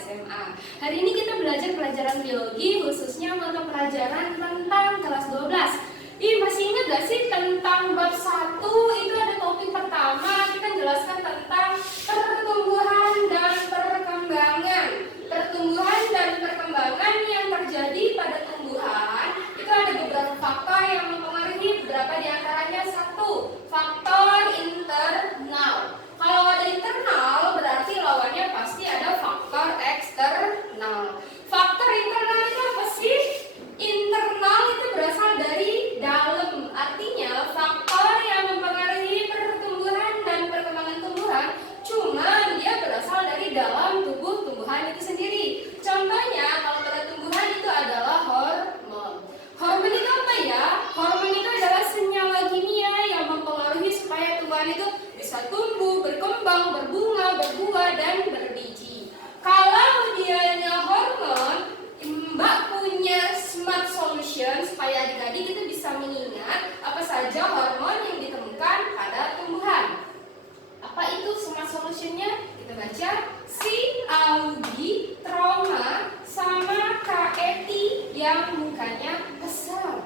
SMA. Hari ini kita belajar pelajaran biologi, khususnya mata pelajaran tentang kelas 12. Masih ingat gak sih tentang bab 1 itu ada topik pertama, kita jelaskan tentang pertumbuhan dan perkembangan. Pertumbuhan dan perkembangan yang terjadi pada tumbuhan itu ada beberapa faktor yang mempengaruhi, beberapa diantaranya. Satu, faktor internal. Kalau ada internal berarti lawannya pasti ada faktor eksternal. Faktor internal itu apa sih? Internal itu berasal dari dalam, artinya faktor yang mempengaruhi pertumbuhan dan perkembangan tumbuhan, cuman dia berasal dari dalam tubuh tumbuhan itu sendiri. Contohnya kalau pada tumbuhan itu adalah hormon. Hormon itu apa ya? Hormon itu adalah senyawa kimia yang mempengaruhi supaya tumbuhan itu bisa tumbuh, berkembang, berbunga, berbuah, dan berbiji. Kalau dianya hormon, Mbak punya smart solution supaya adik-adik itu bisa mengingat apa saja hormon yang ditemukan pada tumbuhan. Apa itu smart solutionnya? Kita baca C. Augie, trauma, sama KET yang mukanya besar.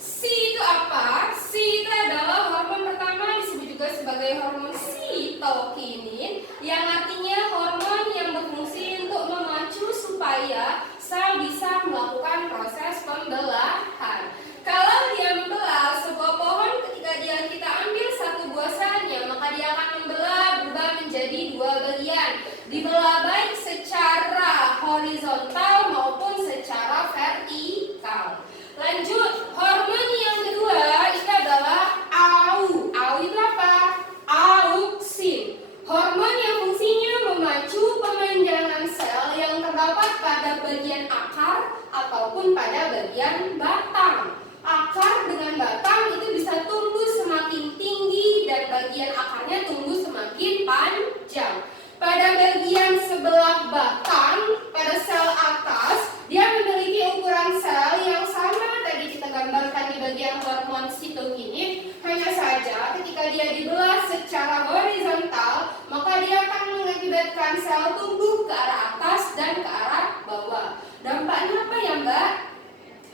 C itu apa? C itu adalah hormon pertama, disebut juga sebagai hormon sitokinin, yang artinya hormon yang berfungsi untuk memacu supaya sel bisa melakukan proses pembelahan. Kalau dia membelah sebuah pohon, ketika kita ambil satu buah selnya, maka dia akan membelah, berubah menjadi dua bagian. Dibelah baik secara horizontal maupun secara vertikal. Lanjut, hormon yang kedua itu adalah AU. AU itu apa? Auksin. Hormon yang fungsinya memacu pemanjangan sel yang terdapat pada bagian akar ataupun pada bagian batang. Akar dengan batang itu bisa tumbuh semakin tinggi dan bagian akarnya tumbuh semakin panjang. Pada bagian sebelah batang, pada sel atas, dia memiliki ukuran sel yang sama tadi kita gambarkan di bagian hormon sitokinin. Hanya saja ketika dia dibelah secara horizontal, maka dia akan mengakibatkan sel tumbuh ke arah atas dan ke arah bawah. Dampaknya apa ya, Mbak?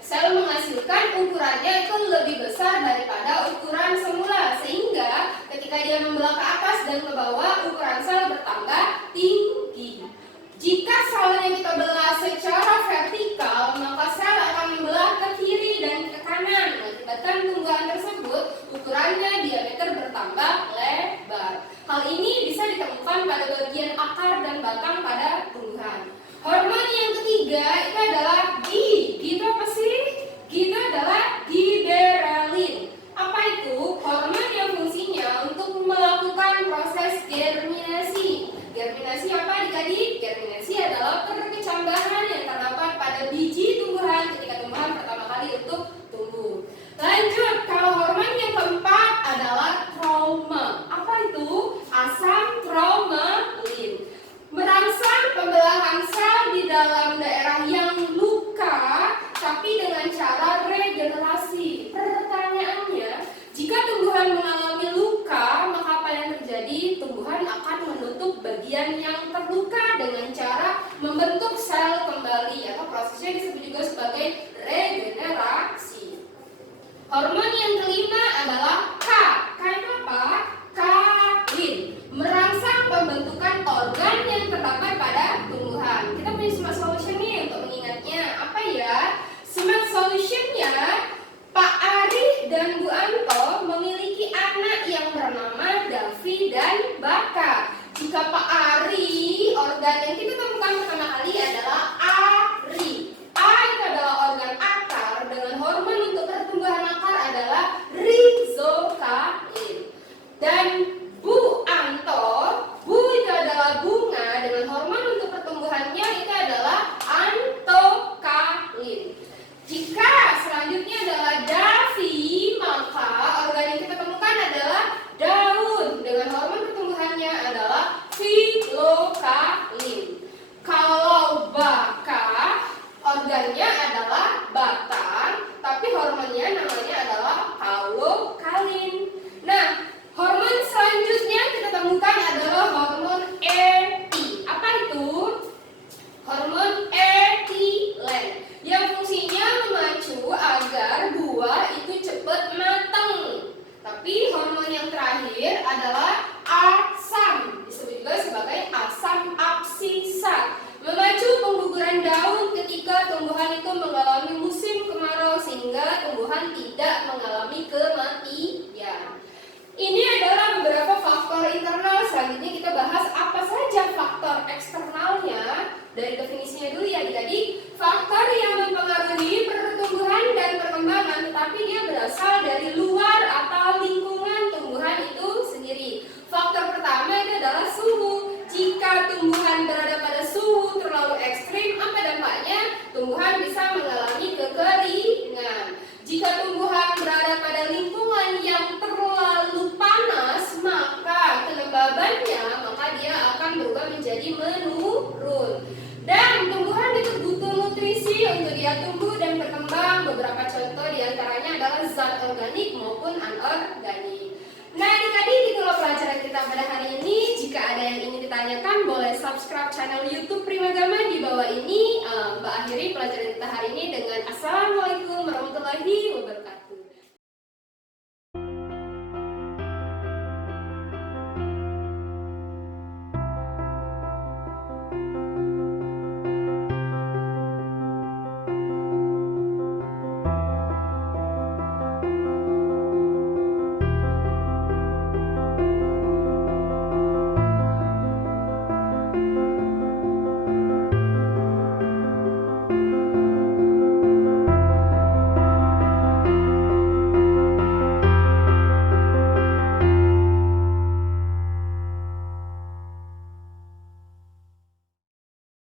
Sel menghasilkan ukurannya itu lebih besar daripada ukuran semula, sehingga ketika dia membelah ke atas dan ke bawah, ukuran sel bertambah tinggi. Jika selnya kita belah secara vertikal, maka sel akan membelah ke kiri dan ke kanan, mengakibatkan tumbuhan tersebut ukurannya diameter bertambah lebar. Hal ini bisa ditemukan pada bagian akar dan batang pada tumbuhan. Hormon yang ketiga itu adalah G. G itu apa sih? G itu adalah giberelin. Apa itu? Hormon yang fungsinya untuk melakukan proses germinasi. Germinasi apa adik-adik? Germinasi adalah perkecambahan yang terdapat pada biji tumbuhan ketika tumbuhan pertama kali untuk tumbuh. Lanjut, kalau hormon yang keempat adalah trauma. Apa itu? Asam traumalin. Merangsang pembelahan sel di dalam daerah yang luka, tapi dengan cara regenerasi. Pertanyaannya, jika tumbuhan mengalami luka, maka apa yang terjadi? Tumbuhan akan menutup bagian yang terluka dengan cara membentuk sel kembali, atau prosesnya disebut juga sebagai regenerasi. Hormon yang kelima adalah K. K itu apa? Kain. Merangsang pembentukan organ yang terdapat pada tumbuhan. Kita punya smart solution nih untuk mengingatnya. Apa ya? Smart solutionnya, Pak Arif dan Bu Anto memiliki anak yang bernama Davi dan Baka. Jika Pak Ari, organ yang kita temukan pertama kali adalah Ari. A itu adalah organ akar dengan hormon untuk pertumbuhan akar adalah dia tumbuh dan berkembang. Beberapa contoh diantaranya adalah zat organik maupun anorganik. Nah, adik-adik, itulah pelajaran kita pada hari ini. Jika ada yang ingin ditanyakan, boleh subscribe channel YouTube Primagama di bawah ini. Mbak akhiri pelajaran kita hari ini dengan Assalamualaikum warahmatullahi wabarakatuh.